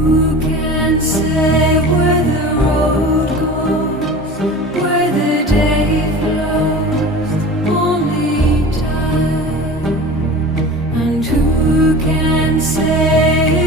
Who can say where the road goes, where the day flows? Only time. And who can say